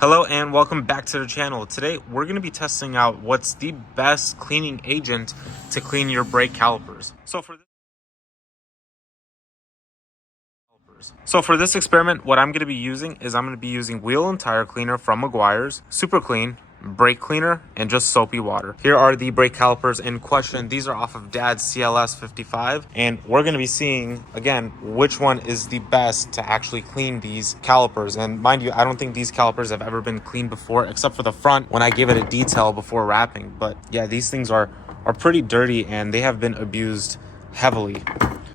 Hello and welcome back to the channel. Today we're going to be testing out what's the best cleaning agent to clean your brake calipers. So for this experiment, what I'm going to be using is I'm going to be using wheel and tire cleaner from Meguiar's, super clean, brake cleaner, and just soapy water. Here are the brake calipers in question. These are off of Dad's CLS 55, and we're going to be seeing again which one is the best to actually clean these calipers. And mind you, I don't think these calipers have ever been cleaned before, except for the front when I gave it a detail before wrapping. But yeah, these things are pretty dirty and they have been abused heavily.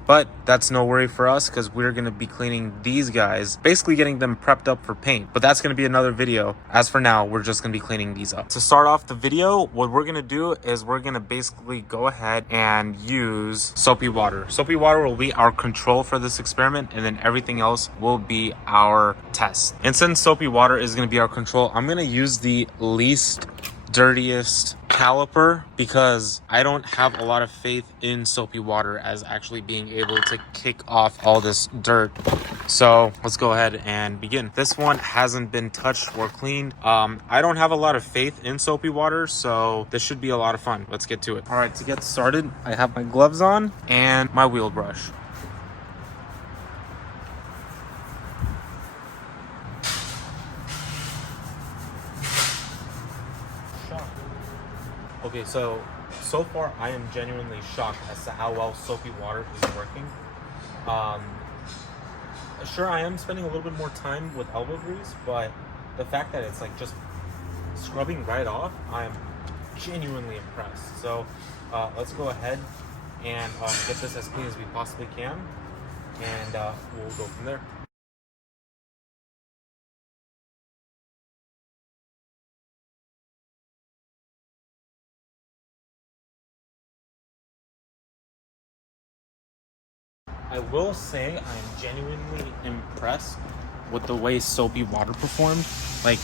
But that's no worry for us because we're going to be cleaning these guys, basically getting them prepped up for paint. But that's going to be another video. As for now, we're just going to be cleaning these up. To start off the video, what we're going to do is we're going to basically go ahead and use soapy water. Soapy water will be our control for this experiment, and then everything else will be our test. And since soapy water is going to be our control, I'm going to use the least dirtiest caliper because I don't have a lot of faith in soapy water as actually being able to kick off all this dirt. So let's go ahead and begin. This one hasn't been touched or cleaned. I don't have a lot of faith in soapy water, so this should be a lot of fun. Let's get to it. All right, to get started, I have my gloves on and my wheel brush. Okay, so far I am genuinely shocked as to how well soapy water is working. Sure, I am spending a little bit more time with elbow grease, but the fact that it's like just scrubbing right off, I'm genuinely impressed. So let's go ahead and get this as clean as we possibly can, and we'll go from there. I will say I'm genuinely impressed with the way soapy water performed. Like,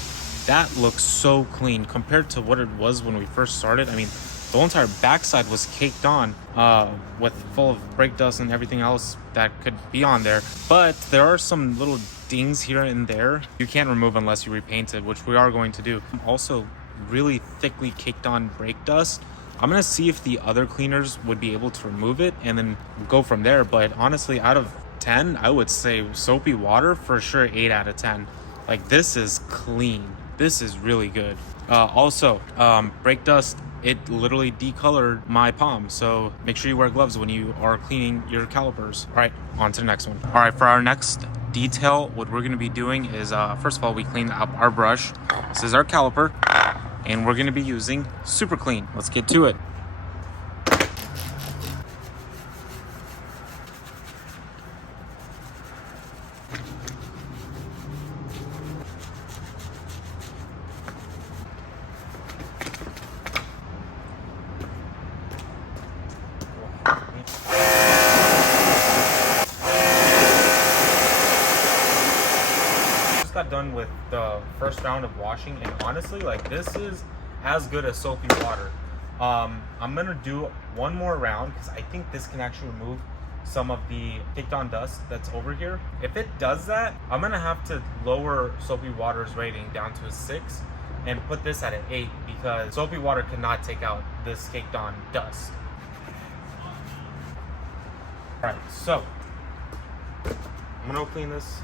that looks so clean compared to what it was when we first started. I mean, the whole entire backside was caked on with full of brake dust and everything else that could be on there. But there are some little dings here and there you can't remove unless you repaint it, which we are going to do. Also, really thickly caked on brake dust. I'm gonna see if the other cleaners would be able to remove it and then go from there. But honestly, out of 10, I would say soapy water for sure 8 out of 10. Like, this is clean. This is really good. Also, brake dust, it literally decolored my palm. So make sure you wear gloves when you are cleaning your calipers. All right, on to the next one. All right, for our next detail, what we're gonna be doing is, first of all, we clean up our brush. This is our caliper. And we're going to be using super clean. Let's get to it. Just got done with the first round of washing, and honestly, like, this is as good as soapy water. I'm gonna do one more round because I think this can actually remove some of the kicked on dust that's over here. If it does that, I'm gonna have to lower soapy water's rating down to a 6 and put this at an 8 because soapy water cannot take out this caked on dust. All right, so I'm gonna clean this.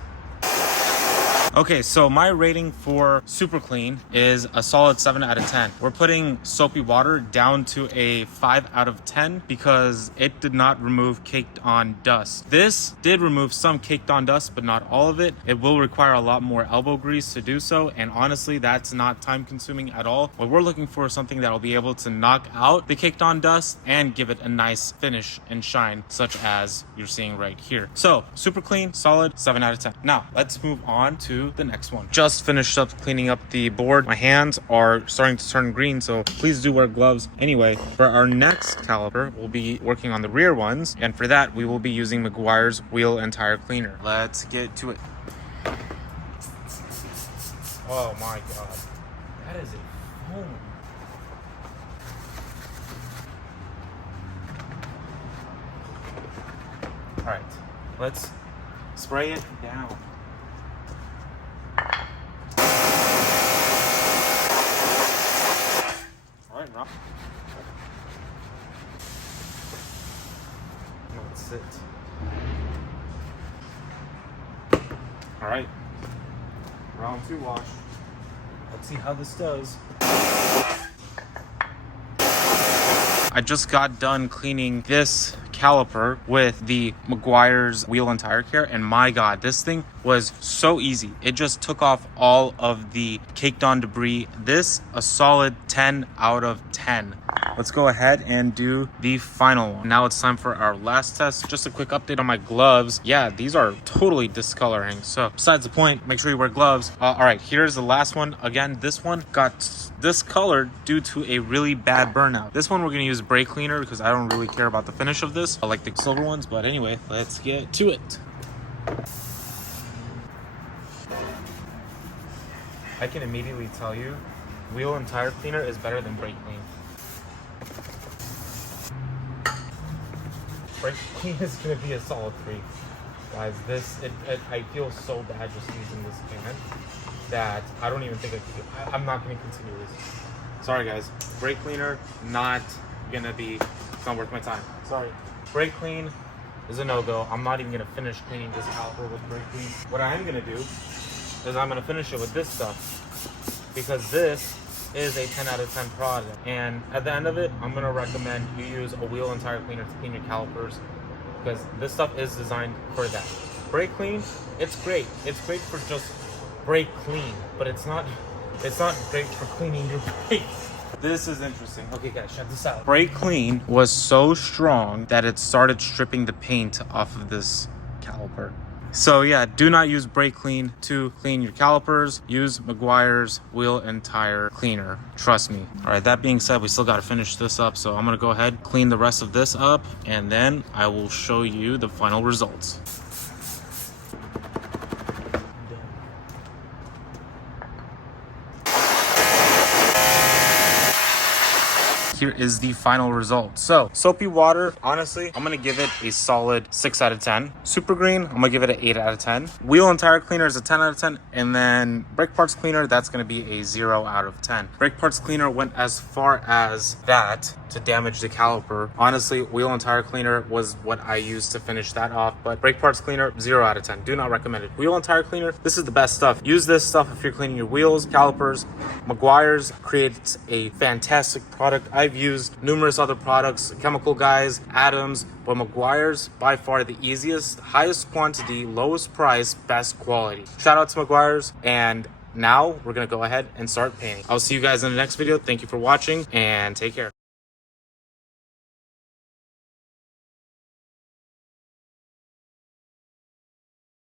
Okay, so my rating for super clean is a solid 7 out of 10. We're putting soapy water down to a 5 out of 10 because it did not remove caked on dust. This did remove some caked on dust, but not all of it. It will require a lot more elbow grease to do so, and honestly, that's not time consuming at all. What we're looking for is something that will be able to knock out the caked on dust and give it a nice finish and shine, such as you're seeing right here. So super clean, solid, 7 out of 10. Now let's move on to the next one. Just finished up cleaning up the board. My hands are starting to turn green, so please do wear gloves. Anyway, for our next caliper, we'll be working on the rear ones, and for that we will be using Meguiar's wheel and tire cleaner. Let's get to it. Oh my god, that is a foam. All right, let's spray it down. it. All right, round 2 wash. Let's see how this does. I just got done cleaning this caliper with the Meguiar's wheel and tire care, and my god, this thing was so easy. It just took off all of the caked on debris. This a solid 10 out of 10. Let's go ahead and do the final one. Now it's time for our last test. Just a quick update on my gloves. Yeah, these are totally discoloring, so besides the point, make sure you wear gloves. All right, here's the last one. Again, this one got discolored due to a really bad burnout. This one we're gonna use brake cleaner because I don't really care about the finish of this. I like the silver ones, but anyway, let's get to it. I can immediately tell you, wheel and tire cleaner is better than brake clean. Brake clean is gonna be a solid 3. Guys, I feel so bad just using this can that I don't even think I'm not gonna continue this. Sorry guys, brake cleaner, not gonna be, it's not worth my time. Sorry. Brake clean is a no-go. I'm not even gonna finish cleaning this caliper with brake clean. What I am gonna do is I'm gonna finish it with this stuff because this is a 10 out of 10 product. And at the end of it, I'm gonna recommend you use a wheel and tire cleaner to clean your calipers because this stuff is designed for that. Brake clean, it's great. It's great for just brake clean, but it's not great for cleaning your brakes. This is interesting. Okay guys, check this out. Brake clean was so strong that it started stripping the paint off of this caliper. So yeah, do not use brake clean to clean your calipers. Use Meguiar's wheel and tire cleaner. Trust me. All right, that being said, we still got to finish this up. So I'm going to go ahead, clean the rest of this up, and then I will show you the final results. Here is the final result. So soapy water, honestly, I'm gonna give it a solid 6 out of 10. Super green, I'm gonna give it an 8 out of 10. Wheel and tire cleaner is a 10 out of 10. And then brake parts cleaner, that's gonna be a 0 out of 10. Brake parts cleaner went as far as that to damage the caliper. Honestly, wheel and tire cleaner was what I used to finish that off, but brake parts cleaner, 0 out of 10. Do not recommend it. Wheel and tire cleaner, this is the best stuff. Use this stuff if you're cleaning your wheels, calipers. Meguiar's creates a fantastic product. I've used numerous other products, Chemical Guys, Adams, but Meguiar's by far the easiest, highest quantity, lowest price, best quality. Shout out to Meguiar's, and now we're gonna go ahead and start painting. I'll see you guys in the next video. Thank you for watching and take care.